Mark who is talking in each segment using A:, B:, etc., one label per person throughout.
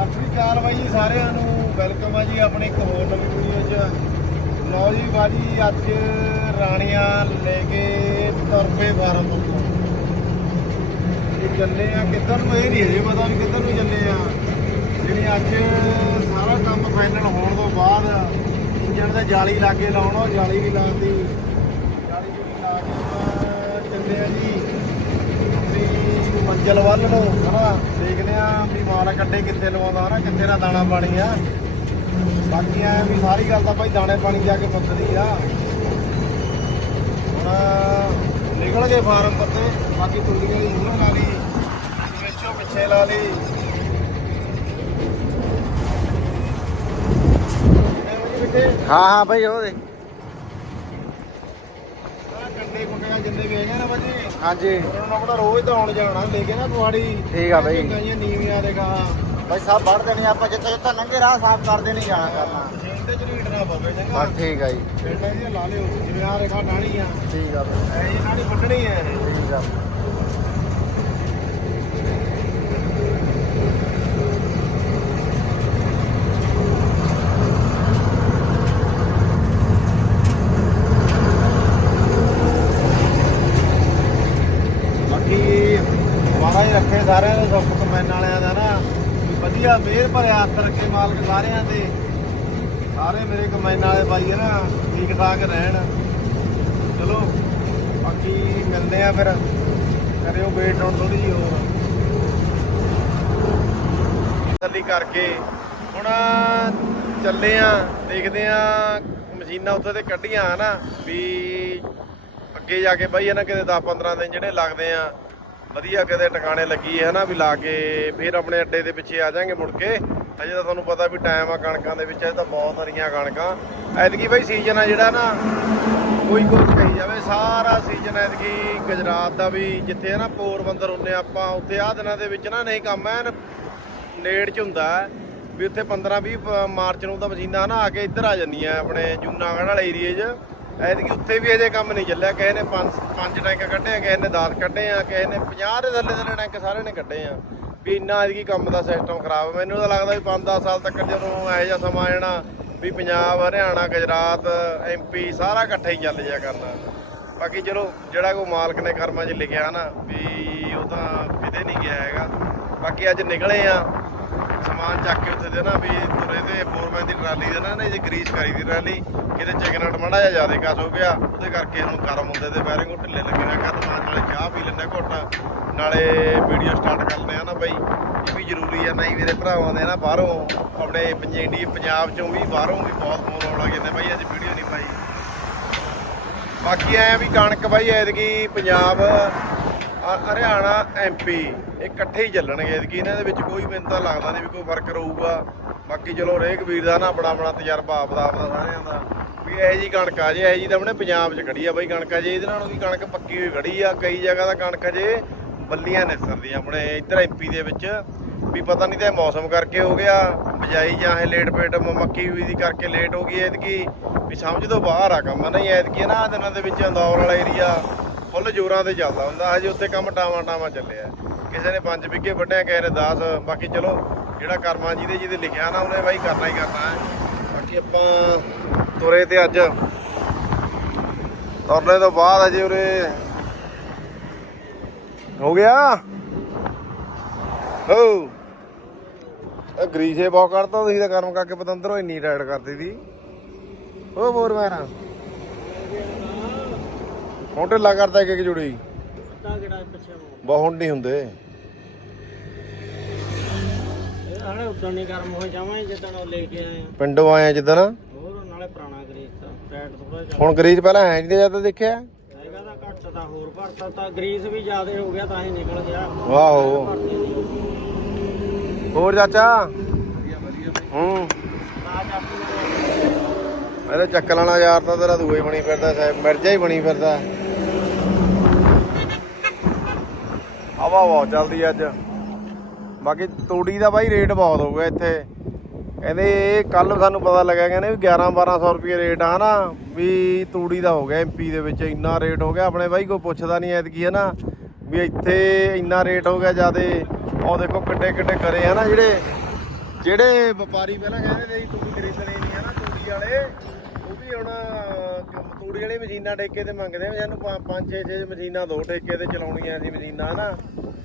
A: ਸਤਿ ਸ੍ਰੀ ਅਕਾਲ ਬਾਈ ਜੀ ਸਾਰਿਆਂ ਨੂੰ। ਵੈਲਕਮ ਆ ਜੀ ਆਪਣੇ ਇੱਕ ਹੋਰ ਨਵੀਂ ਵੀਡੀਓ 'ਚ। ਲਓ ਜੀ ਬਾਜੀ, ਅੱਜ ਰਾਣੀਆਂ ਲੈ ਕੇ ਤਰਫੇ ਫਾਰਮ ਤੋਂ। ਇਹ ਚੱਲੇ ਆ, ਕਿੱਧਰ ਨੂੰ ਇਹ ਨਹੀਂ ਹਜੇ ਪਤਾ ਵੀ ਕਿੱਧਰ ਨੂੰ ਚੱਲੇ ਆ। ਜਿਹੜੀ ਅੱਜ ਸਾਰਾ ਕੰਮ ਫਾਈਨਲ ਹੋਣ ਤੋਂ ਬਾਅਦ, ਇੰਜਣ ਦਾ ਜਾਲੀ ਲਾ ਕੇ ਲਾਉਣਾ, ਜਾਲੀ ਵੀ ਲਾਤੀ ਜਾਲੀ ਵੀ ਲਾ ਕੇ ਆਪਾਂ ਚੱਲੇ ਆ ਜੀ। ਵੀ ਵੱਲ ਨੂੰ, ਹਨਾ? ਦੇਖਦੇ ਆ ਵੀ ਮਾਲ ਕੱਢੇ ਕਿੱਥੇ ਲਵਾਉਂਦਾ, ਹਨਾ? ਕਿੱਥੇ ਦਾ ਦਾਣਾ ਪਾਣੀ ਆ। ਬਾਕੀ ਆ ਵੀ ਸਾਰੀ ਗੱਲ ਤਾਂ ਭਾਈ ਦਾਣੇ ਪਾਣੀ ਜਾ ਕੇ ਮੁੱਕਦੀ ਆ। ਹੁਣ, ਨਿਕਲ ਗਏ ਫਾਰਮ ਪੱਤੇ, ਬਾਕੀ ਤੁਰਦੀਆਂ ਦੀ ਉਹਨਾਂ ਲਾ ਲਈ ਵਿੱਚੋਂ ਪਿੱਛੇ ਲਾ ਲਈ।
B: ਹਾਂ ਹਾਂ, ਭਾਈ, ਉਹ ਦੇ
A: ਆਹ ਕੰਡੇ ਕੁੰਡਿਆਂ ਜਿੰਦੇ ਵੀ ਹੈਗੇ ਨਾ ਬਾਜੀ?
B: ਹਾਂਜੀ।
A: ਉਹਨਾਂ ਨੂੰ ਆਪਣਾ ਰੋਜ਼ ਤਾਂ ਆਉਣ ਜਾਣਾ ਲੈ ਕੇ ਨਾ ਕੁਹਾੜੀ।
B: ਠੀਕ ਆ ਬਾਈ।
A: ਕਈਆਂ ਨੀਵੀਆਂ ਦੇਖਾ
B: ਭਾਈ ਸਭ ਵੜ ਦੇਣੀ ਆਪਾਂ ਜਿੱਥੇ ਜਿੱਥੇ ਲੰਘੇ ਰਾਹ ਸਾਫ਼ ਕਰ ਦੇਣੀ ਜਾਣਾ ਕਰਨਾ।
A: ਮਸ਼ੀਨ ਤੇ ਝਰੀਟ ਨਾ ਪਵੇ ਚੰਗਾ।
B: ਬਸ ਠੀਕ ਆ ਜੀ।
A: ਪਿੰਡਾਂ ਦੀਆਂ ਲਾ ਲਿਓ ਜਿਵੇਂ ਆ ਰੇਖਾ ਡਾਣੀ ਆ।
B: ਠੀਕ ਆ ਭਾਈ
A: ਐ ਨਾੜੀ ਵੱਢਣੀ ਇਹ।
B: ਠੀਕ ਆ
A: ਬਾਕੀ ਮਹਾਰਾਜ ਰੱਖੇ ਸਾਰਿਆਂ ਦਾ ਸੁੱਖ ਕਮੈਨ ਵਾਲਿਆਂ ਦਾ ਨਾ ਵੀ ਵਧੀਆ ਮਿਹਰ ਭਰਿਆ ਹੱਥ ਰੱਖੇ ਮਾਲਕ ਸਾਰਿਆਂ ਤੇ। ਸਾਰੇ ਮੇਰੇ ਕਮੈਨ ਵਾਲੇ ਬਾਈ ਹੈ ਨਾ ਠੀਕ ਠਾਕ ਰਹਿਣ। ਚਲੋ, ਬਾਕੀ ਮਿਲਦੇ ਆ ਫਿਰ। ਕਰਿਓ ਵੇਟ ਹੁਣ ਥੋੜੀ ਜਿਹੀ ਹੋਰ। ਤਸੱਲੀ ਕਰਕੇ। ਹੁਣ ਚੱਲੇ ਆ, ਦੇਖਦੇ ਆ ਮਸ਼ੀਨਾਂ ਉੱਥੇ ਤੇ ਕੱਢੀਆਂ ਹਨਾ, ਵੀ ਅੱਗੇ ਜਾ ਕੇ ਬਾਈ ਇਹਨਾਂ ਕਿਤੇ 10 15 ਦਿਨ ਜਿਹੜੇ ਲੱਗਦੇ ਆ। ਵਧੀਆ ਕਿਤੇ ਟਿਕਾਣੇ ਲੱਗੀ ਹੈ ਨਾ ਵੀ ਲਾ ਕੇ ਫਿਰ ਆਪਣੇ ਅੱਡੇ ਦੇ ਪਿੱਛੇ ਆ ਜਾਾਂਗੇ ਮੁੜ ਕੇ। ਅਜੇ ਤਾਂ ਤੁਹਾਨੂੰ ਪਤਾ ਵੀ ਟਾਈਮ ਆ ਕਣਕਾਂ ਦੇ ਵਿੱਚ ਇਹ ਤਾਂ ਬਹੁਤ ਹਰੀਆਂ ਕਣਕਾਂ। ਐਤਕੀ ਬਈ ਸੀਜ਼ਨ ਆ ਜਿਹੜਾ ਨਾ, ਕੋਈ ਕੁਝ ਕਹੀ ਜਾਵੇ, ਸਾਰਾ ਸੀਜ਼ਨ ਐਤਕੀ ਗੁਜਰਾਤ ਦਾ ਵੀ, ਜਿੱਥੇ ਨਾ ਪੋਰਬੰਦਰ ਹੁੰਨੇ ਆਪਾਂ, ਉੱਥੇ ਆ ਦਿਨਾਂ ਦੇ ਵਿੱਚ ਨਾ ਨਹੀਂ ਕੰਮ ਐਨ ਨੇੜ ਚ ਹੁੰਦਾ ਵੀ ਉੱਥੇ 15 20 ਮਾਰਚ ਨੂੰ ਤਾਂ ਮਸ਼ੀਨਾਂ ਨਾ ਆ ਕੇ ਇੱਧਰ ਆ ਜਾਂਦੀਆਂ ਆਪਣੇ ਜੂਨਾਗੜ੍ਹ ਵਾਲੇ ਏਰੀਏ 'ਚ। ਐਤਕੀ ਉੱਥੇ ਵੀ ਅਜੇ ਕੰਮ ਨਹੀਂ ਚੱਲਿਆ। ਕਿਸੇ ਨੇ 5 5 ਟੈਂਕ ਕੱਢੇ ਆ, ਕਿਸੇ ਨੇ 10 ਕੱਢੇ ਆ, ਕਿਸੇ ਨੇ 50 ਦੇ ਥੱਲੇ ਥੱਲੇ ਟੈਂਕ ਸਾਰੇ ਨੇ ਕੱਢੇ ਆ। ਵੀ ਇੰਨਾ ਐਤਕੀ ਕੰਮ ਦਾ ਸਿਸਟਮ ਖਰਾਬ ਮੈਨੂੰ ਤਾਂ ਲੱਗਦਾ ਵੀ 5-10 ਸਾਲ ਤੱਕ ਜਦੋਂ ਇਹੋ ਜਿਹਾ ਸਮਾਂ ਆ ਵੀ ਪੰਜਾਬ, ਹਰਿਆਣਾ, ਗੁਜਰਾਤ ਐਮਪੀ ਸਾਰਾ ਇਕੱਠਾ ਹੀ ਚੱਲ ਜਾਇਆ ਕਰਨਾ। ਬਾਕੀ ਚਲੋ, ਜਿਹੜਾ ਕੋ ਮਾਲਕ ਨੇ ਕਰਮਾਂ 'ਚ ਲਿਖਿਆ ਨਾ, ਵੀ ਉਹ ਤਾਂ ਕਿਤੇ ਨਹੀਂ ਗਿਆ ਹੈਗਾ। ਬਾਕੀ ਅੱਜ ਨਿਕਲੇ ਆ। ਸਮਾਨ ਚੱਕ ਕੇ ਉੱਥੇ ਦੇ ਨਾ ਵੀ ਤੁਰੇ ਤੇ ਫੋਰਮੈਨ ਦੀ ਟਰਾਲੀ ਦੇ ਨਾ, ਨੇ ਜੇ, ਗਰੀਸ ਕਰੀ ਦੀ ਟਰਾਲੀ। ਕਿਤੇ ਚਿਕਨਟ ਮੜਾ ਜਿਹਾ ਜ਼ਿਆਦਾ ਕਸ ਹੋ ਗਿਆ, ਉਹਦੇ ਕਰਕੇ ਇਹਨੂੰ ਗਰਮ ਹੁੰਦੇ ਤੇ ਬੈਰਿੰਗ ਉਹ ਢਿੱਲੇ ਲੱਗੇ ਹੋਏ ਕਰ ਮਾਨ ਨਾਲੇ ਚਾਹ ਪੀ ਲੈਂਦੇ ਘੁੱਟ। ਨਾਲੇ ਵੀਡੀਓ ਸਟਾਰਟ ਕਰਦੇ ਆ ਨਾ ਬਾਈ, ਇਹ ਵੀ ਜ਼ਰੂਰੀ ਆ, ਨਹੀਂ ਮੇਰੇ ਭਰਾਵਾਂ ਦੇ ਨਾ ਬਾਹਰੋਂ, ਆਪਣੇ ਪੰਜੇਂਡੀ ਪੰਜਾਬ ਚੋਂ ਵੀ ਬਾਹਰੋਂ ਵੀ ਬਹੁਤ ਫੋਨ ਆਉਣ ਲੱਗ ਜਾਂਦੇ ਬਾਈ, ਅੱਜ ਵੀਡੀਓ ਨਹੀਂ ਪਾਈ। ਬਾਕੀ ਐ ਵੀ ਕਣਕ ਬਾਈ, ਐਤਕੀ ਪੰਜਾਬ ਹਰਿਆਣਾ ਐਮਪੀ ਇਹ ਇਕੱਠੇ ਹੀ ਚੱਲਣਗੇ ਐਤਕੀ ਇਹਨਾਂ ਦੇ ਵਿੱਚ ਕੋਈ ਮੈਨੂੰ ਤਾਂ ਲੱਗਦਾ ਨਹੀਂ ਵੀ ਕੋਈ ਫ਼ਰਕ ਰਹੂਗਾ। ਬਾਕੀ ਚਲੋ, ਹਰੇਕ ਵੀਰ ਦਾ ਨਾ ਆਪਣਾ ਆਪਣਾ ਤਜਰਬਾ, ਆਪਦਾ ਆਪਦਾ ਸਾਰਿਆਂ ਦਾ। ਵੀ ਇਹ ਜੀ ਕਣਕ ਆ ਜੇ, ਇਹ ਜੀ ਤਾਂ ਆਪਣੇ ਪੰਜਾਬ 'ਚ ਖੜੀ ਆ ਬਾਈ ਕਣਕ ਆ ਜੇ। ਇਹਦੇ ਨਾਲੋਂ ਵੀ ਕਣਕ ਪੱਕੀ ਹੋਈ ਖੜੀ ਆ। ਕਈ ਜਗ੍ਹਾ ਦਾ ਕਣਕ ਜੇ ਬੱਲੀਆਂ ਨਿਸਰਦੀਆਂ ਆਪਣੇ ਇੱਧਰ ਐਮਪੀ ਦੇ ਵਿੱਚ। ਵੀ ਪਤਾ ਨਹੀਂ ਤੇ ਮੌਸਮ ਕਰਕੇ ਹੋ ਗਿਆ। ਬਜਾਈ ਜਾਂ ਇਹ ਲੇਟ ਪੇਟ ਮੱਕੀ ਵੀ ਦੀ ਕਰਕੇ ਲੇਟ ਹੋ ਗਈ ਐਤਕੀ। ਵੀ ਸਮਝ ਤੋਂ ਬਾਹਰ ਆ ਕੰਮ। ਨਹੀਂ, ਐਤਕੀ ਨਾ ਆਹ ਦਿਨਾਂ ਦੇ ਵਿੱਚ ਇੰਦੌਰ ਵਾਲਾ ਏਰੀਆ ਫੁੱਲ ਜੋਰਾਂ ਤੇ ਚੱਲਦਾ ਹੁੰਦਾ। ਹਜੇ ਉੱਥੇ ਕੰਮ ਟਾਵਾਂ ਟਾਵਾਂ ਚੱਲਿਆ। ਕਿਸੇ ਨੇ 5 ਵਿਗੇ ਵੱਢਿਆ, ਕਿਸੇ ਨੇ 10 ਬਾਕੀ ਚਲੋ, ਜਿਹੜਾ ਕਰਮਾਂ ਜਿਹਦੇ ਜਿਹਦੇ ਲਿਖਿਆ ਨਾ, ਉਹਨੇ ਬਾਈ ਕਰਨਾ ਹੀ ਕਰਨਾ ਹੈ। ਬਾਕੀ ਆਪਾਂ ਤੁਰੇ ਤੇ ਅੱਜ। ਤੁਰਨੇ ਤੋਂ ਬਾਅਦ ਅਜੇ ਉਰੇ ਹੋ ਗਿਆ। ਹੋ। ਇਹ ਗਰੀਸੇ ਬਹੁਤ ਕਰਤਾ ਤੁਸੀਂ ਤਾਂ ਕਰਮ ਕਰਕੇ ਪਤੰਦਰ ਹੋਈ ਨਹੀਂ ਰਾਈਡ ਕਰਦੀ ਦੀ ਓ ਮੋਰ ਮੈਨਾ ਹੁਣ ਢਿੱਲਾ ਕਰਦਾ ਇੱਕ ਇੱਕ ਜੁੜੀ।
B: ਤਾਂ ਕਿਹੜਾ ਪਿੱਛੇ
A: ਬਹੁਤ ਨਹੀਂ ਹੁੰਦੇ।
B: ਇਹ ਹਣੇ ਉਦੋਂ ਨਹੀਂ ਗਰਮ ਹੋ ਜਾਵਾਂ ਜਦੋਂ ਉਹ ਲੈ ਕੇ ਆਏ ਆ।
A: ਪਿੰਡੋਂ ਆਏ ਆ ਜਿੱਦਣ।
B: ਹੋਰ ਨਾਲੇ ਪੁਰਾਣਾ ਗਰੀਸ ਤਾਂ ਟਾਇਟ ਥੋੜਾ ਜਿਹਾ।
A: ਹੁਣ ਗਰੀਸ ਪਹਿਲਾਂ ਹੈ ਨਹੀਂ ਜ਼ਿਆਦਾ ਦੇਖਿਆ?
B: ਹੈਗਾ ਤਾਂ ਘੱਟ ਤਾਂ ਹੋਰ ਭਰਤਾ ਤਾਂ ਗਰੀਸ ਵੀ ਜ਼ਿਆਦਾ ਹੋ ਗਿਆ ਤਾਂ ਹੀ ਨਿਕਲ ਗਿਆ। ਨਹੀਂ।
A: ਹੋਰ ਚਾਚਾ? ਹੂੰ। ਇਹਦੇ ਚੱਕਲ ਵਾਲਾ ਯਾਰ ਤਾਂ ਤੇਰਾ ਦੂਏ ਬਣੀ ਫਿਰਦਾ ਸਾਹਿਬ ਮਿਰਜਾ ਹੀ ਬਣੀ ਫਿਰਦਾ। ਹਵਾ ਬਹੁਤ ਚੱਲਦੀ ਅੱਜ। ਬਾਕੀ ਤੂੜੀ ਦਾ ਬਾਈ ਰੇਟ ਬਹੁਤ ਹੋ ਇੱਥੇ। ਕਹਿੰਦੇ ਕੱਲ ਸਾਨੂੰ ਪਤਾ ਲੱਗਿਆ, ਕਹਿੰਦੇ ਵੀ 11 1200 ਰੁਪਏ ਰੇਟ ਆ ਨਾ ਵੀ ਤੂੜੀ ਦਾ ਹੋ ਗਿਆ ਐਮਪੀ ਦੇ ਵਿੱਚ, ਇੰਨਾ ਰੇਟ ਹੋ ਗਿਆ। ਆਪਣੇ ਬਾਈ ਕੋਈ ਪੁੱਛਦਾ ਨਹੀਂ ਐਤਕੀ ਹੈ ਨਾ ਵੀ ਇੱਥੇ ਇੰਨਾ ਰੇਟ ਹੋ ਗਿਆ ਜਿਆਦੇ। ਉਹ ਦੇਖੋ ਕਿੱਡੇ ਕਿੱਡੇ ਕਰੇ ਹੈ ਨਾ ਜਿਹੜੇ ਜਿਹੜੇ ਵਪਾਰੀ ਪਹਿਲਾਂ ਕਹਿੰਦੇ ਸੀ ਤੂੜੀ ਖਰੀਦਣੀ ਨਹੀਂ ਹੈ ਨਾ ਤੂੜੀ ਵਾਲੇ, ਉਹ ਵੀ ਹੁਣ ਤੂੜੀ ਵਾਲੀ ਮਸ਼ੀਨਾਂ ਠੇਕੇ ਤੇ ਮੰਗਦੇ ਆ ਵੀ ਸਾਨੂੰ 5 6 6 ਮਸ਼ੀਨਾਂ ਦੋ ਠੇਕੇ ਤੇ ਚਲਾਉਣੀਆਂ ਸੀ ਮਸ਼ੀਨਾਂ, ਹਨਾ?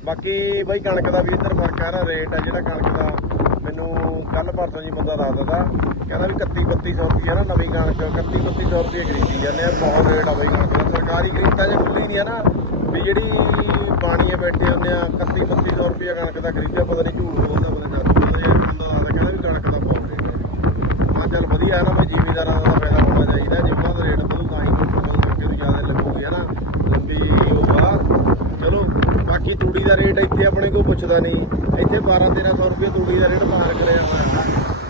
A: ਬਾਕੀ ਬਈ ਕਣਕ ਦਾ ਵੀ ਇੱਧਰ ਫ਼ਰਕ ਆ ਨਾ ਰੇਟ ਆ ਜਿਹੜਾ ਕਣਕ ਦਾ। ਮੈਨੂੰ ਕੱਲ ਪਰਸੋਂ ਜੀ ਬੰਦਾ ਦੱਸ ਦਿੰਦਾ ਕਹਿੰਦਾ ਵੀ 31 3200 ਰੁਪਏ ਨਾ ਨਵੀਂ ਕਣਕ 31 3200 ਰੁਪਏ ਖਰੀਦੀ ਜਾਂਦੇ ਆ, ਬਹੁਤ ਰੇਟ ਆ ਬਈ ਕਣਕ ਦਾ। ਸਰਕਾਰੀ ਖਰੀਦਾਂ ਜੇ ਖੁੱਲੀ ਨਹੀਂ ਆ ਨਾ, ਵੀ ਜਿਹੜੀ ਬਾਣੀਏ ਬੈਠੇ ਹੁੰਦੇ ਆ 31 3200 ਰੁਪਏ ਕਣਕ ਦਾ ਖਰੀਦਿਆ, ਪਤਾ ਨਹੀਂ ਝੂਠ ਬੋਲਦਾ, ਪਤਾ ਨਹੀਂ ਸੱਚ ਬੋਲਦਾ ਇਹ ਬੰਦਾ ਦੱਸਦਾ, ਕਹਿੰਦਾ ਵੀ ਕਣਕ ਦਾ ਬਹੁਤ ਰੇਟ ਹੈ ਆ ਚੱਲ ਵਧੀਆ ਹੈ ਨਾ ਬਈ, ਜ਼ਿਮੀਦਾਰਾਂ ਦਾ ਚਾਹੀਦਾ ਜੇ ਉਹਨਾਂ ਦਾ ਰੇਟ ਵਧੂ ਤਾਂ ਹੀ ਫਸਲ ਅੱਗੇ ਤੋਂ ਜ਼ਿਆਦਾ ਲੱਗੂਗੀ ਹੈ ਨਾ ਲੰਬੀ ਹੋਊਗਾ। ਚਲੋ ਬਾਕੀ ਤੂੜੀ ਦਾ ਰੇਟ ਇੱਥੇ ਆਪਣੇ ਕੋਲ ਪੁੱਛਦਾ ਨਹੀਂ। ਇੱਥੇ 12 1300 ਰੁਪਏ ਤੂੜੀ ਦਾ ਰੇਟ ਬਾਹਰ ਕਰਿਆ ਹੋਇਆ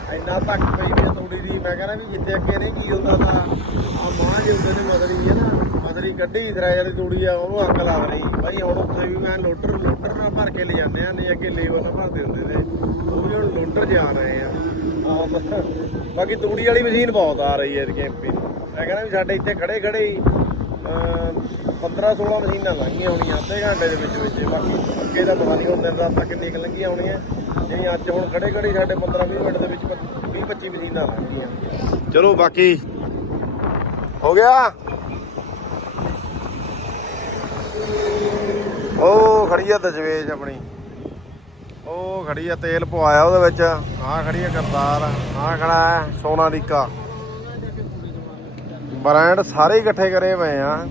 A: ਹੈ ਇੰਨਾ ਤੱਕ ਪਈ ਵੀ ਆ ਤੂੜੀ ਦੀ। ਮੈਂ ਕਹਿੰਦਾ ਵੀ ਜਿੱਥੇ ਅੱਗੇ ਨਹੀਂ ਕੀ ਹੁੰਦਾ ਤਾਂ ਆ ਮਾਂ ਜੇ ਹੁੰਦੇ ਨੇ ਮਦਰੀ ਹੈ ਨਾ ਮਦਰੀ ਕੱਢੀ ਇਸਰਾਇਲ ਦੀ ਤੂੜੀ ਆ ਉਹਨੂੰ ਅੱਗ ਲੱਗ ਦੇਣੀ। ਬਾਈ ਹੁਣ ਉੱਥੇ ਵੀ ਮੈਂ ਲੋਟਰ ਲੋਟਰ ਨਾਲ ਭਰ ਕੇ ਲੈ ਜਾਂਦੇ ਆ ਨਹੀਂ ਅੱਗੇ ਲੇਬਰ ਨਾਲ ਭਰਦੇ ਹੁੰਦੇ ਨੇ। ਉਹ ਵੀ ਹੁਣ ਲੋਟਰ ਜਾ ਰਹੇ ਆ। ਆਹ, ਬਾਕੀ ਤੂੜੀ ਵਾਲੀ ਮਸ਼ੀਨ ਬਹੁਤ ਆ ਰਹੀ ਹੈ ਇਹਦੀ ਐਮਪੀ ਮੈਂ ਕਹਿੰਦਾ ਵੀ ਸਾਡੇ ਇੱਥੇ ਖੜੇ ਖੜੇ ਹੀ 15 16 ਮਸ਼ੀਨਾਂ ਲੰਘੀਆਂ ਹੋਣੀਆਂ, ਅੱਧੇ ਘੰਟੇ ਦੇ ਵਿੱਚ ਵਿੱਚ, ਬਾਕੀ ਅੱਗੇ ਦਾ ਪਤਾ ਨਹੀਂ ਹੁਣ ਦਿਨ ਰਾਤ ਤੱਕ ਕਿੰਨੀ ਲੰਘੀਆਂ ਹੋਣੀਆਂ। ਜਿਹੜੀ ਅੱਜ ਹੁਣ ਖੜੇ ਖੜੇ ਸਾਡੇ 15 20 ਮਿੰਟ ਦੇ ਵਿੱਚ 20 25 ਮਸ਼ੀਨਾਂ ਲੰਘ ਗਈਆਂ ਚਲੋ ਬਾਕੀ, ਹੋ ਗਿਆ? ਉਹ ਖੜੀ ਆ ਦਜਵੇਜ ਆਪਣੀ। ਉਹ ਖੜੀ ਆ ਤੇਲ ਪਵਾਇਆ ਉਹਦੇ ਵਿੱਚ। ਆਹ ਖੜੀ ਆ ਕਰਤਾਰ। ਆਹ ਖੜਾ ਹੈ ਸੋਨਾਲੀਕਾ। ਬ੍ਰਾਂਡ ਸਾਰੇ ਇਕੱਠੇ ਕਰੇ ਹੋਏ ਆ।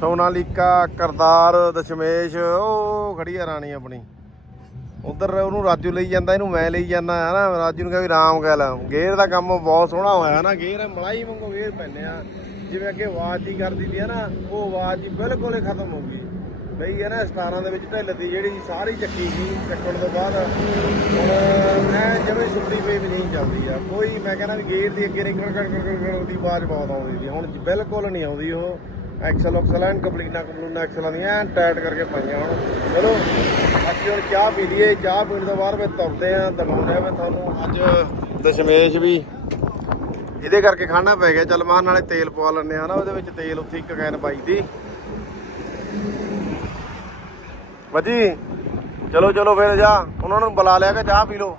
A: ਸੋਨਾਲੀਕਾ, ਕਰਤਾਰ, ਦਸ਼ਮੇਸ਼, ਉਹ ਖੜੀ ਆ ਰਾਣੀ ਆਪਣੀ। ਉਧਰ ਉਹਨੂੰ ਰਾਜੂ ਲਈ ਜਾਂਦਾ, ਇਹਨੂੰ ਮੈਂ ਲਈ ਜਾਂਦਾ ਹੈ ਨਾ ਰਾਜੂ ਨੂੰ ਕਿਹਾ ਵੀ ਰਾਮ ਗੱਲ ਗੇਅਰ ਦਾ ਕੰਮ ਬਹੁਤ ਸੋਹਣਾ ਹੋਇਆ ਨਾ। ਗੇਅਰ ਮਲਾਈ ਵਾਂਗੂ ਗੇਅਰ ਪੈਨੇ ਆ। ਜਿਵੇਂ ਅੱਗੇ ਆਵਾਜ਼ ਹੀ ਕਰਦੀ ਸੀ ਨਾ ਉਹ ਆਵਾਜ਼ ਹੀ ਬਿਲਕੁਲ ਹੀ ਖਤਮ ਹੋ ਗਈ। ਬਈ ਹੈ ਨਾ 17 ਦੇ ਵਿੱਚ ਢਿੱਲ ਦੀ ਜਿਹੜੀ ਸਾਰੀ ਚੱਕੀ ਸੀ, ਚੱਕਣ ਤੋਂ ਬਾਅਦ। ਹੁਣ ਮੈਂ ਜਿਵੇਂ ਸੁੱਤੀ ਪਈ ਚੱਲਦੀ ਆ। ਕੋਈ, ਮੈਂ ਕਹਿੰਦਾ ਵੀ ਗੇਅਰ ਦੀ ਅੱਗੇ ਨਹੀਂ ਕੜ ਕੜ ਕੜ ਦੀ ਆਵਾਜ਼ ਬਹੁਤ ਆਉਂਦੀ ਸੀ। ਹੁਣ ਬਿਲਕੁਲ ਨਹੀਂ ਆਉਂਦੀ ਉਹ। ਐਕਸਲ ਆਕਸਲ ਐਨ ਕੰਪਲੂਨਾ ਐਕਸਲਾਂ ਦੀਆਂ ਟਾਈਟ ਕਰਕੇ ਪਾਈਆਂ ਹੁਣ। ਚਲੋ ਅੱਜ ਹੁਣ ਚਾਹ ਪੀ ਲਈਏ। ਚਾਹ ਪੀਣ ਤੋਂ ਬਾਅਦ ਫਿਰ ਤੁਰਦੇ ਆ, ਦਿਖਾਉਂਦੇ ਆ ਮੈਂ ਤੁਹਾਨੂੰ। ਅੱਜ ਦਸ਼ਮੇਸ਼ ਵੀ ਇਹਦੇ ਕਰਕੇ ਖਾਣਾ ਪੈ ਗਿਆ। ਚੱਲ ਮਾਰ ਨਾਲੇ ਤੇਲ ਪਵਾ ਲੈਣੇ ਆ ਨਾ, ਉਹਦੇ ਵਿੱਚ ਤੇਲ ਉੱਥੇ ਇੱਕ ਕੈਨ ਪਾਈ ਦੀ। ਵੱਜੀ ਚਲੋ ਚਲੋ, ਫਿਰ ਜਾ। ਉਹਨਾਂ ਨੂੰ ਬੁਲਾ ਲਿਆ ਕਿ ਚਾਹ ਪੀ ਲਓ।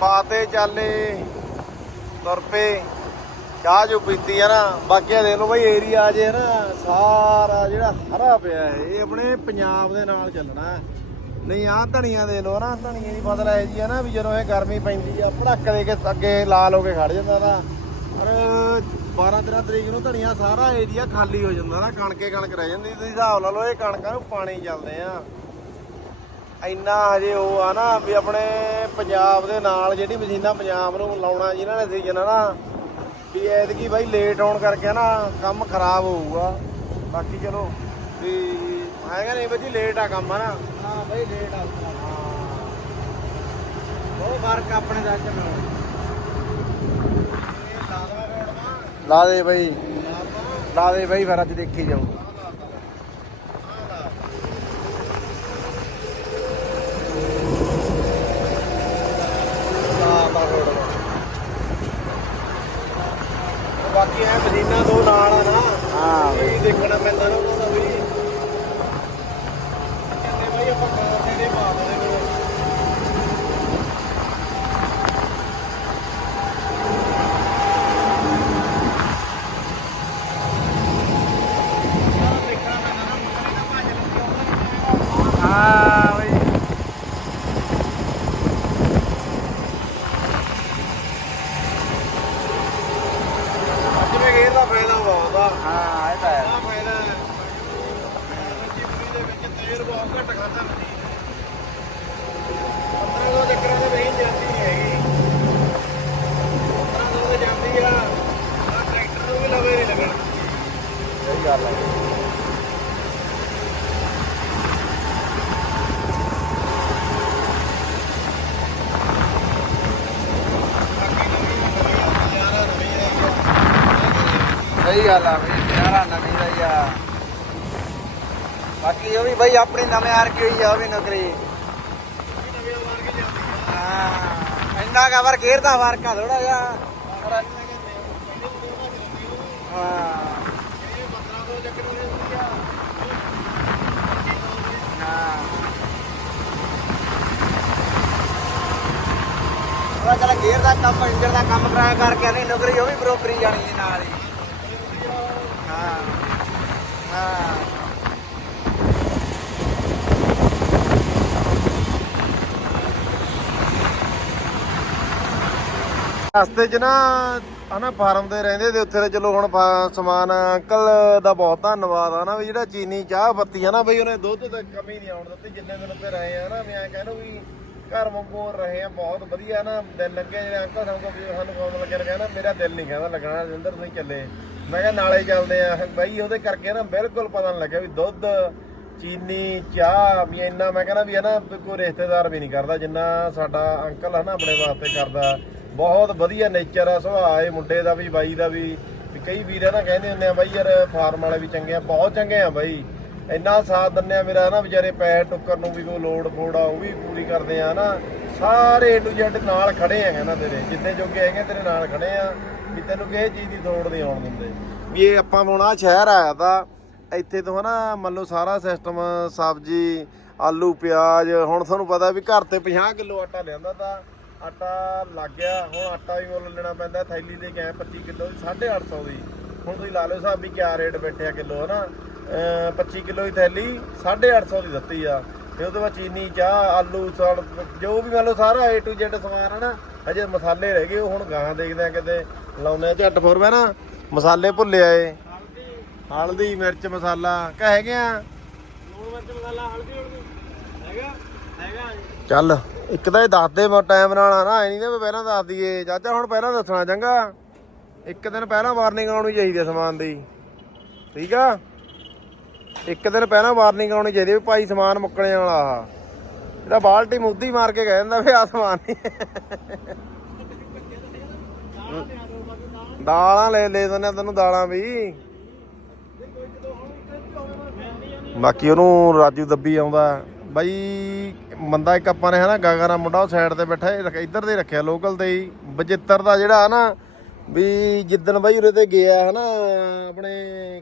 A: ਪਾਤੇ ਚਾਲੇ ਤੁਰ ਪਏ। ਚਾਹ ਜੋ ਪੀਤੀ ਆ ਨਾ। ਬਾਕੀ ਦੇਖ ਲਓ ਬਈ ਏਰੀਆ ਜੇ ਨਾ, ਸਾਰਾ ਜਿਹੜਾ ਹਰਾ ਪਿਆ ਇਹ ਆਪਣੇ ਪੰਜਾਬ ਦੇ ਨਾਲ ਚੱਲਣਾ ਨਹੀਂ ਆ ਧਣੀਆਂ ਦੇ ਲੋ ਨਾ ਧਣੀਆਂ ਦੀ ਫਸਲ ਐ ਜੀ ਹੈ ਨਾ ਵੀ ਜਦੋਂ ਇਹ ਗਰਮੀ ਪੈਂਦੀ ਆ, ਭੜੱਕ ਦੇ ਕੇ ਅੱਗੇ ਲਾਲ ਹੋ ਕੇ ਖੜ ਜਾਂਦਾ ਨਾ ਪਰ 12 13 ਤਰੀਕ ਨੂੰ ਧਣੀਆਂ ਸਾਰਾ ਏਰੀਆ ਖਾਲੀ ਹੋ ਜਾਂਦਾ ਨਾ, ਕਣਕੇ ਕਣਕ ਰਹਿ ਜਾਂਦੀ। ਤੁਸੀਂ ਹਿਸਾਬ ਲਾ ਲਓ, ਇਹ ਕਣਕਾਂ ਨੂੰ ਪਾਣੀ ਚੱਲਦੇ ਆ। ਇੰਨਾ ਹਜੇ ਉਹ ਆ ਨਾ ਵੀ ਆਪਣੇ ਪੰਜਾਬ ਦੇ ਨਾਲ ਜਿਹੜੀ ਮਸ਼ੀਨਾਂ ਪੰਜਾਬ ਨੂੰ ਲਾਉਣਾ ਜਿਨ੍ਹਾਂ ਨੇ ਸੀਜ਼ਨ ਨਾ ਵੀ ਐਤਕੀ ਬਾਈ ਲੇਟ ਆਉਣ ਕਰਕੇ ਨਾ ਕੰਮ ਖਰਾਬ ਹੋਊਗਾ। ਬਾਕੀ ਚਲੋ ਵੀ ਹੈਗਾ ਨਹੀਂ ਬੱਜੀ ਲੇਟ ਆ ਕੰਮ ਆ ਨਾ।
B: ਹਾਂ ਬਈ ਰੇਟ ਆ। ਬਹੁਤ ਫ਼ਰਕ ਆਪਣੇ ਦਾ ਨਾਲ।
A: ਲਾ ਦੇ ਬਾਈ। ਲਾ ਦੇ ਬਾਈ ਫਿਰ ਅੱਜ ਦੇਖੀ ਜਾਓ ਬਾਕੀ ਐ ਮਦੀਨਾ ਦੋ ਨਾਲ ਆ ਨਾ
B: ਹਾਂ
A: ਵੀ ਦੇਖਣਾ ਪੈਂਦਾ ਨਾ ਉਹਨਾਂ ਦਾ ਵੀ ਕਹਿੰਦੇ ਬਾਈ ਆਪਾਂ ਕੋਰਨੇ ਦੇ ਪਾ ਦੇ
B: ਹਾਂ ਬਈ
A: ਅੱਜ ਮੈਂ ਗੇਰ ਦਾ ਫਾਇਦਾ ਬਹੁਤ ਆ
B: ਹਾਂ ਇਹ ਤਾਂ ਹੈ
A: ਆ ਫਾਇਦਾ ਹੈ ਚਿਪੜੀ ਦੇ ਵਿੱਚ ਤੇਲ ਬਹੁਤ ਘੱਟ ਖਾਂਦਾ ਮਸ਼ੀਨ 1500 ਚੱਕਰਾਂ ਦੇ ਨਹੀਂ ਜਾਂਦੀ ਨਹੀਂ ਹੈਗੀ 1500 ਦੇ ਜਾਂਦੀ ਆ ਆ ਟਰੈਕਟਰ ਨੂੰ ਵੀ ਲਵੇ ਨਹੀਂ ਲੱਗਣਾ ਸਹੀ ਗੱਲ
B: ਆ ਬਈ ਪਿਆਰਾ ਨਵੀਂ ਦਾ ਹੀ ਆ। ਬਾਕੀ ਉਹ ਵੀ ਬਈ ਆਪਣੀ ਨਵੇਂ ਆਰ ਕੀ ਹੋਈ ਆ, ਉਹ ਨੌਕਰੀ। ਇੰਨਾ ਕਾ ਵਰ ਗੇਰ ਦਾ ਫ਼ਰਕ ਥੋੜਾ ਜਿਹਾ। ਹਾਂ।
C: ਚਲ ਗੇਅਰ ਦਾ ਕੰਮ ਇੰਜਣ ਦਾ ਕੰਮ ਕਰਾਇਆ ਕਰਕੇ ਨਹੀਂ ਨੌਕਰੀ ਉਹ ਵੀ ਬਰੋਬਰੀ ਜਾਣੀ ਨਾਲ ਹੀ। ਹਾਂ ਹਾਂ।
A: ਰਸਤੇ 'ਚ ਨਾ ਹਨਾ ਫਾਰਮ ਤੇ ਰਹਿੰਦੇ ਤੇ ਉੱਥੇ ਤੇ ਚਲੋ ਹੁਣ ਸਮਾਨ ਅੰਕਲ ਦਾ ਬਹੁਤ ਧੰਨਵਾਦ ਆ ਨਾ ਵੀ ਜਿਹੜਾ ਚੀਨੀ ਚਾਹ ਪੱਤੀ ਆ ਨਾ ਬਈ ਉਹਨੇ ਦੁੱਧ ਤੇ ਕਮੀ ਨਹੀਂ ਆਉਣ ਦਿੱਤੀ, ਜਿੰਨੇ ਦਿਨ ਉੱਤੇ ਰਹੇ ਆ ਨਾ ਮੈਂ ਕਹਿੰਦਾ ਵੀ ਘਰ ਵਾਂਗੂ ਰਹੇ ਆ, ਬਹੁਤ ਵਧੀਆ ਨਾ ਦਿਨ ਲੱਗੇ ਜਿਹੜੇ ਅੰਕਲ ਸਾਨੂੰ ਵੀ ਸਾਨੂੰ ਫੋਨ ਲੱਗੇ ਕਹਿੰਦਾ ਮੇਰਾ ਦਿਲ ਨਹੀਂ ਕਹਿੰਦਾ ਲੱਗਣਾ, ਰਜਿੰਦਰ ਤੁਸੀਂ ਚੱਲੇ। ਮੈਂ ਕਿਹਾ ਨਾਲੇ ਚੱਲਦੇ ਆ, ਬਈ ਉਹਦੇ ਕਰਕੇ ਨਾ ਬਿਲਕੁਲ ਪਤਾ ਨਹੀਂ ਲੱਗਿਆ ਵੀ ਦੁੱਧ, ਚੀਨੀ, ਚਾਹ, ਵੀ ਇੰਨਾ ਮੈਂ ਕਹਿੰਦਾ ਵੀ ਹੈ ਨਾ ਵੀ ਕੋਈ ਰਿਸ਼ਤੇਦਾਰ ਵੀ ਨਹੀਂ ਕਰਦਾ, ਜਿੰਨਾ ਸਾਡਾ ਅੰਕਲ ਹੈ ਨਾ ਆਪਣੇ ਵਾਸਤੇ ਕਰਦਾ। ਬਹੁਤ ਵਧੀਆ ਨੇਚਰ ਆ, ਸੁਭਾਅ ਇਹ ਮੁੰਡੇ ਦਾ ਵੀ, ਬਾਈ ਦਾ ਵੀ। ਕਈ ਵੀਰ ਹੈ ਨਾ ਕਹਿੰਦੇ ਹੁੰਦੇ ਆ, ਬਾਈ ਯਾਰ ਫਾਰਮ ਵਾਲੇ ਵੀ ਚੰਗੇ ਆ, ਬਹੁਤ ਚੰਗੇ ਆ ਬਾਈ। ਇੰਨਾ ਸਾਥ ਦਿੰਦੇ ਆ ਮੇਰਾ ਨਾ, ਵਿਚਾਰੇ ਪੈਰ ਟੁੱਕਰ ਨੂੰ ਵੀ ਕੋਈ ਲੋੜ ਫੋੜ ਆ, ਉਹ ਵੀ ਪੂਰੀ ਕਰਦੇ ਆ ਨਾ। ਸਾਰੇ ਏ ਟੂ ਜ਼ੈਡ ਨਾਲ ਖੜੇ ਆ ਕਹਿੰਦਾ ਤੇਰੇ ਜਿੱਦੇ ਜੋਗੇ ਹੈਗੇ ਤੇਰੇ ਨਾਲ ਖੜੇ ਆ, ਵੀ ਤੈਨੂੰ ਕਿਸੇ ਚੀਜ਼ ਦੀ ਲੋੜ ਨਹੀਂ ਆਉਣ ਦਿੰਦੇ। ਵੀ ਇਹ ਆਪਾਂ ਹੁਣ ਆਹ ਸ਼ਹਿਰ ਆਇਆ ਤਾਂ ਇੱਥੇ ਤੋਂ ਹਨਾ, ਮੰਨ ਲਓ ਸਾਰਾ ਸਿਸਟਮ ਸਬਜ਼ੀ, ਆਲੂ, ਪਿਆਜ਼, ਹੁਣ ਤੁਹਾਨੂੰ ਪਤਾ ਵੀ ਘਰ ਤੇ 50 ਕਿਲੋ ਆਟਾ ਲਿਆਂਦਾ ਤਾਂ ਆਟਾ ਲੱਗ ਗਿਆ, ਹੁਣ ਆਟਾ ਵੀ ਮੁੱਲ ਲੈਣਾ ਪੈਂਦਾ, ਥੈਲੀ ਦੇ ਗਏ 25 ਕਿਲੋ 850 ਦੀ। ਹੁਣ ਤੁਸੀਂ ਲਾ ਲਓ ਸਾਹਿਬ ਵੀ ਕਿਆ ਰੇਟ ਬੈਠਿਆ ਕਿਲੋ, ਹਨਾ? ਅਹ 25 ਕਿਲੋ ਦੀ ਥੈਲੀ 850 ਦੀ ਦਿੱਤੀ ਆ। ਤੇ ਉਹਦੇ ਬਾਅਦ ਚੀਨੀ, ਚਾਹ, ਆਲੂ ਸੜ ਜੋ ਵੀ ਮੰਨ ਲਓ ਸਾਰਾ A to Z ਸਮਾਨ ਹੈ ਨਾ ਅਜੇ ਮਸਾਲੇ ਰਹਿ ਗਏ, ਉਹ ਹੁਣ ਗਾਂ ਦੇਖਦੇ ਆ ਕਿਤੇ ਲਾਉਨੇ ਆ ਝੱਟ ਫੁਰਵੇ ਨਾ ਮਸਾਲੇ ਭੁੱਲੇ ਆਏ।
B: ਹਲਦੀ,
A: ਮਿਰਚ, ਮਸਾਲਾ ਕਹ ਹੈਗੇ ਆ?
B: ਲੂਣ ਮਿਰਚ, ਮਸਾਲਾ ਹਲਦੀ। ਹੈਗਾ?
A: ਚੱਲ, ਇੱਕ ਤਾਂ ਇਹ ਦੱਸ ਦੇ ਮੈਂ ਟਾਈਮ ਨਾਲ ਆ ਨਾ ਐ ਨਹੀਂ ਤੇ ਪਹਿਲਾਂ ਦੱਸ ਦਈਏ। ਚਾਚਾ, ਹੁਣ ਪਹਿਲਾਂ ਦੱਸਣਾ ਚੰਗਾ। ਇੱਕ ਦਿਨ ਪਹਿਲਾਂ ਵਾਰਨਿੰਗ ਆਉਣੀ ਚਾਹੀਦੀ ਸਮਾਨ ਦੀ। ਠੀਕ ਆ? ਇੱਕ ਦਿਨ ਪਹਿਲਾਂ ਵਾਰਨਿੰਗ ਆਉਣੀ ਚਾਹੀਦੀ ਵੀ ਭਾਈ ਸਮਾਨ ਮੁੱਕਣੇ ਵਾਲਾ ਆ। ਇਹਦਾ ਬਾਲਟੀ ਮੁੱਦੀ ਮਾਰ ਕੇ ਕਹਿ ਦਿੰਦਾ ਵੀ ਆ ਸਮਾਨ ਨਹੀਂ ਦਾਲਾਂ ਲੈ ਲੈ ਦਿੰਦੇ ਤੈਨੂੰ ਦਾਲਾਂ ਵੀ। ਬਾਕੀ ਉਹਨੂੰ ਰਾਜੂ ਦੱਬੀ ਆਉਂਦਾ। ਬਾਈ, ਬੰਦਾ ਇੱਕ ਆਪਾਂ ਨੇ ਹਨਾ ਗਾਗਰਾ ਮੁੰਡਾ ਉਹ ਸਾਈਡ ਤੇ ਬੈਠਾ ਇਹ ਰੱਖ- ਇੱਧਰ ਦੇ ਰੱਖਿਆ ਲੋਕਲ ਤੇ ਹੀ। ਬਜਿੱਤਰ ਦਾ ਜਿਹੜਾ ਹਨਾ, ਵੀ ਜਿੱਦਣ ਬਾਈ ਉਰੇ ਤੇ ਗਿਆ ਹਨਾ, ਆਪਣੇ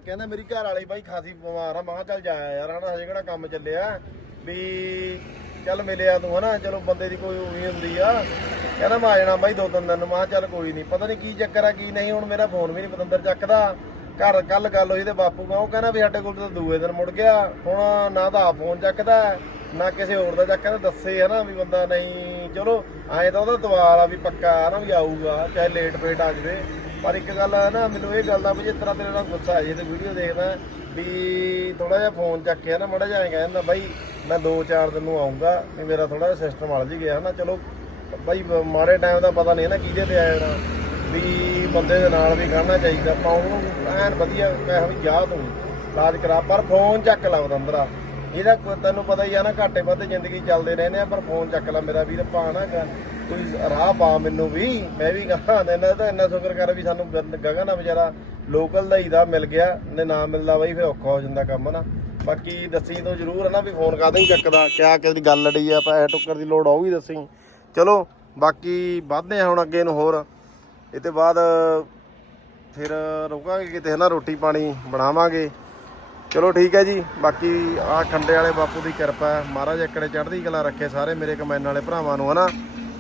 A: ਕਹਿੰਦਾ ਮੇਰੀ ਘਰ ਵਾਲੀ ਬਾਈ ਖਾਸੀ ਬਿਮਾਰ ਆ, ਮੈਂ ਚੱਲ ਜਾਇਆ ਯਾਰ ਹਨਾ, ਹਜੇ ਕਿਹੜਾ ਕੰਮ ਚੱਲਿਆ, ਵੀ ਚੱਲ ਮਿਲਿਆ ਤੂੰ ਹਨਾ, ਚਲੋ ਬੰਦੇ ਦੀ ਕੋਈ ਉਹੀ ਹੁੰਦੀ ਆ। ਕਹਿੰਦਾ ਮੈਂ ਆ ਜਾਣਾ ਬਾਈ ਦੋ ਤਿੰਨ ਦਿਨ, ਮੈਂ ਚੱਲ ਕੋਈ ਨਹੀਂ, ਪਤਾ ਨਹੀਂ ਕੀ ਚੱਕਰ ਆ, ਕੀ ਨਹੀਂ, ਹੁਣ ਮੇਰਾ ਫੋਨ ਵੀ ਨਹੀਂ ਪਤੰਦਰ ਚੱਕਦਾ। ਘਰ ਕੱਲ ਗੱਲ ਹੋਈ ਤੇ ਬਾਪੂ ਕਾ ਉਹ ਕਹਿੰਦਾ ਵੀ ਸਾਡੇ ਕੋਲ ਤਾਂ ਦੂਏ ਦਿਨ ਮੁੜ ਗਿਆ, ਹੁਣ ਨਾ ਤਾਂ ਆਪ ਫੋਨ ਚੱਕਦਾ। ਨਾ ਕਿਸੇ ਹੋਰ ਦਾ ਚੱਕਦਾ ਦੱਸੇ ਆ ਨਾ ਵੀ ਬੰਦਾ ਨਹੀਂ। ਚਲੋ ਐਂ ਤਾਂ ਉਹਦਾ ਤਵਾਲ ਆ ਵੀ ਪੱਕਾ ਆ ਨਾ ਵੀ ਆਊਗਾ, ਚਾਹੇ ਲੇਟ ਪੇਟ ਆ ਜਵੇ। ਪਰ ਇੱਕ ਗੱਲ ਹੈ ਨਾ, ਮੈਨੂੰ ਇਹ ਗੱਲ ਦਾ ਵੀ ਜੇ ਤਰ੍ਹਾਂ ਤੇਰੇ ਨਾਲ ਗੁੱਸਾ ਆ ਜੇ ਤੇ ਵੀਡੀਓ ਦੇਖਦਾ, ਵੀ ਥੋੜਾ ਜਿਹਾ ਫੋਨ ਚੱਕ ਚੱਕਿਆ ਨਾ, ਮੜਾ ਜਿਹਾ ਐਂ ਕਹਿੰਦਾ ਬਾਈ, ਮੈਂ 2-4 ਦਿਨ ਨੂੰ ਆਉਂਗਾ ਵੀ ਮੇਰਾ ਥੋੜਾ ਜਿਹਾ ਸਿਸਟਮ ਅਲਝ ਗਿਆ ਨਾ। ਚਲੋ, ਬਾਈ ਬ- ਮਾੜੇ ਟਾਈਮ ਦਾ ਪਤਾ ਨਹੀਂ ਨਾ ਕਿਹਦੇ ਤੇ ਆ ਜਾਣਾ ਵੀ ਬੰਦੇ ਦੇ ਨਾਲ ਵੀ ਖੜਨਾ ਚਾਹੀਦਾ। ਆਪਾਂ ਉਹਨੂੰ ਐਨ ਵਧੀਆ ਕਹਿ ਵੀ ਜਾ ਤੂੰ, ਇਲਾਜ ਕਰਾ। ਪਰ ਫੋਨ ਚੱਕ ਲਾ ਬਦੰਦਰਾ ਇਹਦਾ ਕੋਈ- ਤੈਨੂੰ ਪਤਾ ਹੀ ਆ ਨਾ, ਘਾਟੇ ਵਾਧੇ ਜ਼ਿੰਦਗੀ ਚੱਲਦੇ ਰਹਿੰਦੇ ਆ, ਪਰ ਫੋਨ ਚੱਕ ਲਾ ਮੇਰਾ ਵੀਰ ਪਾ ਨਾ ਗ- ਕੋਈ ਰਾਹ ਪਾ ਮੈਨੂੰ ਵੀ, ਮੈਂ ਵੀ ਕਹਾਂ ਇਹਨਾਂ ਤਾਂ ਇੰਨਾ ਸ਼ੁਕਰ ਕਰ ਵੀ ਸਾਨੂੰ ਗਗਨ ਆ ਵਿਚਾਰਾ ਲੋਕਲ ਦਾ ਹੀ ਦਾ ਮਿਲ ਗਿਆ ਨੇ ਨਾ ਮਿਲਦਾ ਬਾਈ ਫੇ ਔਖਾ ਹੋ ਜਾਂਦਾ ਕੰਮ ਨਾ। ਬਾਕੀ ਦੱਸੀ ਤੋਂ ਜ਼ਰੂਰ ਹੈ ਨਾ ਵੀ ਫੋਨ ਕਾਹਦੇ ਹੀ ਚੱਕਦਾ, ਕਿਆ ਕਿਸੇ ਦੀ ਗੱਲ ਅੜੀ ਆ ਪੈਸੇ ਟੁੱਕਰ ਦੀ ਲੋੜ ਆ ਵੀ ਦੱਸੀ। ਚਲੋ, ਬਾਕੀ ਵੱਧਦੇ ਆ ਹੁਣ ਅੱਗੇ ਨੂੰ ਹੋਰ। ਇਹ ਤੇ ਬਾਅਦ ਫਿਰ ਰੁਕਾਂਗੇ ਕਿਤੇ, ਹੈ ਨਾ, ਰੋਟੀ ਪਾਣੀ ਬਣਾਵਾਂਗੇ। ਚਲੋ ਠੀਕ ਹੈ ਜੀ, ਬਾਕੀ ਆ ਖੰਡੇ ਵਾਲੇ ਬਾਪੂ ਦੀ ਕਿਰਪਾ ਹੈ। ਮਹਾਰਾਜ ਇੱਕੜੇ ਚੜ੍ਹਦੀ ਕਲਾ ਰੱਖੇ ਸਾਰੇ ਮੇਰੇ ਕਮੈਨ ਵਾਲੇ ਭਰਾਵਾਂ ਨੂੰ, ਹਨਾ?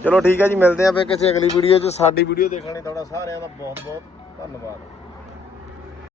A: ਚਲੋ ਠੀਕ ਹੈ ਜੀ, ਮਿਲਦੇ ਆਂ ਫਿਰ ਕਿਸੇ ਅਗਲੀ ਵੀਡੀਓ 'ਚ। ਸਾਡੀ ਵੀਡੀਓ ਦੇਖਣ ਲਈ ਤੁਹਾਡਾ ਸਾਰਿਆਂ ਦਾ ਬਹੁਤ ਬਹੁਤ ਧੰਨਵਾਦ।